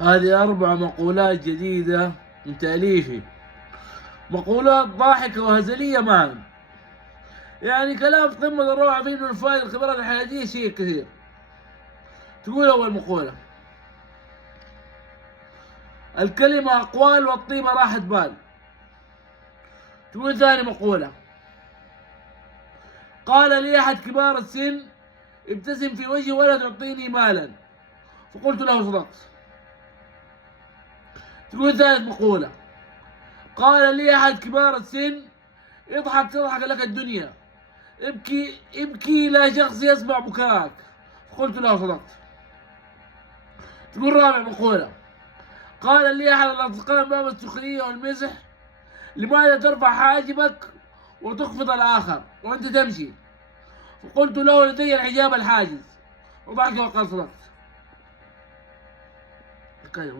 هذه 4 مقولات جديدة من تأليفي، مقولات ضاحكة وهزلية معا، يعني كلام في قمة الروعة فيه من الفائدة الخبرات الحياتية شيء كثير. تقول أول مقولة: الكلمة أقوال والطيبة راحة بال. تقول ثاني مقولة: قال لي أحد كبار السن: ابتسم في وجهي ولا تعطيني مالا، فقلت له صدقت. تقول ثالث مقولة: قال لي أحد كبار السن: اضحك تضحك لك الدنيا، ابكي ابكي لا شخص يسمع بكاك، فقلت له صدقت. تقول رابع مقولة: قال لي أحد الأصدقاء باب السخرية والمزح: لماذا ترفع حاجبك وتخفض الآخر وأنت تمشي؟ فقلت له: لدي الحجاب الحاجز، وضحك وقال صدقت. حكاية